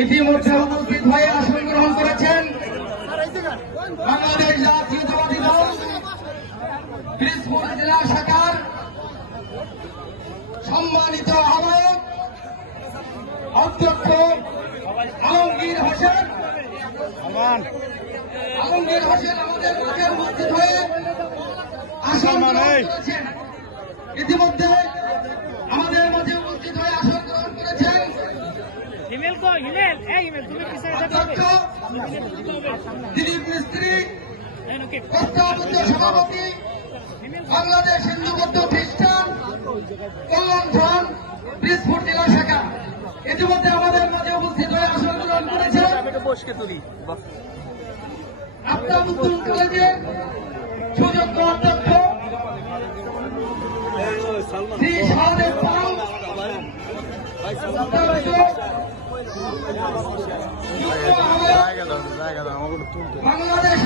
ইতিমধ্যে উপস্থিত হয়ে আসন গ্রহণ করেছেন বাংলাদেশ জাতীয়তাবাদী দল পিরোজপুর জেলা শাখার সম্মানিত আহ্বায়ক অধ্যক্ষ আলমগীর হোসেন আমাদের মাঝে উপস্থিত হয়ে আসন গ্রহণ করেছেন। ইতিমধ্যে আমাদের মাঝে উপস্থিত হয়ে আসন গ্রহণ করেছেন অধ্যক্ষ দিলীপ মিস্ত্রি, প্রস্তাবিত সভাপতি বাংলাদেশ হিন্দু বৌদ্ধ খ্রিস্টান কল্যাণ ফ্রন্ট পিরোজপুর জেলা শাখা। ইতিমধ্যে আমাদের মাঝে উপস্থিত হয়ে আসন গ্রহণ করেছেন আফতাবুদ্দিন কলেজের সুযোগ্য অধ্যক্ষ শ্রী শাহদেব পাল, বাংলাদেশ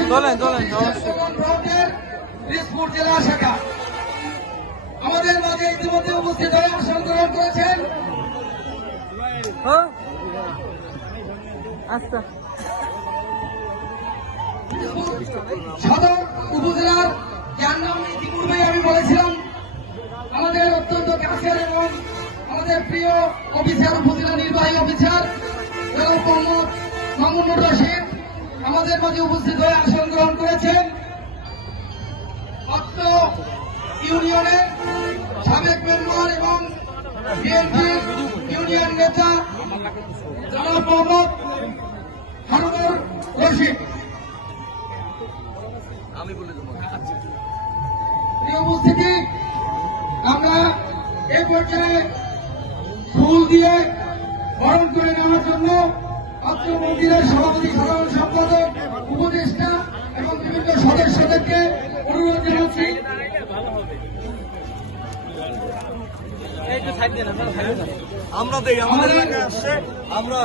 পিরোজপুর জেলা শাখা। আমাদের মাঝে ইতিমধ্যে উপস্থিত হয়ে আসন গ্রহণ করেছেন সদর উপজেলার, যার নাম ইতিপূর্বে আমি বলেছিলাম আমাদের অত্যন্ত কাছের এবং আমাদের প্রিয় অফিসার, উপজেলা নির্বাহী অফিসার জনাব মোহাম্মদ মামুনুর রশিদ আমাদের মাঝে উপস্থিত হয়ে আসন গ্রহণ করেছেন। অত্র ইউনিয়নের সাবেক মেম্বার এবং বিএনপি ইউনিয়ন নেতা জনাব মোহাম্মদ হারুনুর রশিদ। উপস্থিতি, আমরা এই পর্যায়ে ফুল দিয়ে বরণ করে নেওয়ার জন্য অত্র মন্দিরের সভাপতি, সাধারণ সম্পাদক, উপদেষ্টা এবং বিভিন্ন সদস্যদেরকে অনুরোধ জানাচ্ছি। আমরা দেই আমাদের এলাকায় আসছে, আমরা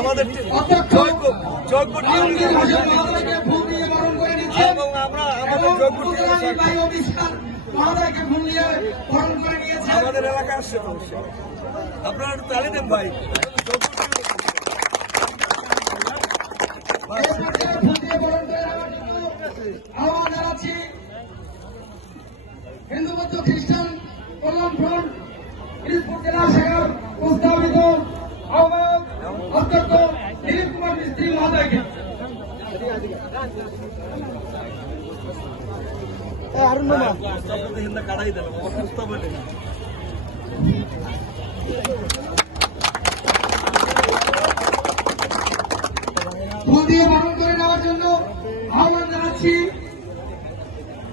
আমাদের ফুল দিয়ে বরণ করে নিচ্ছি এবং আমরা আমাদের মহাদয়কে ফুল দিয়ে বরণ করে নিয়েছে। আমাদের এলাকায় আসছে তো আপনারা একটু তালি দেন ভাই। আহ্বান জানাচ্ছি হিন্দু বৌদ্ধ খ্রিস্টান কল্যাণ ফ্রন্ট পিরোজপুর জেলা শাখার প্রস্তাবিত আহ্বায়ক অধ্যক্ষ দিলীপ কুমার মিস্ত্রি মহোদয়কে। কাটাই দিলাম প্রস্তাব ফুল দিয়ে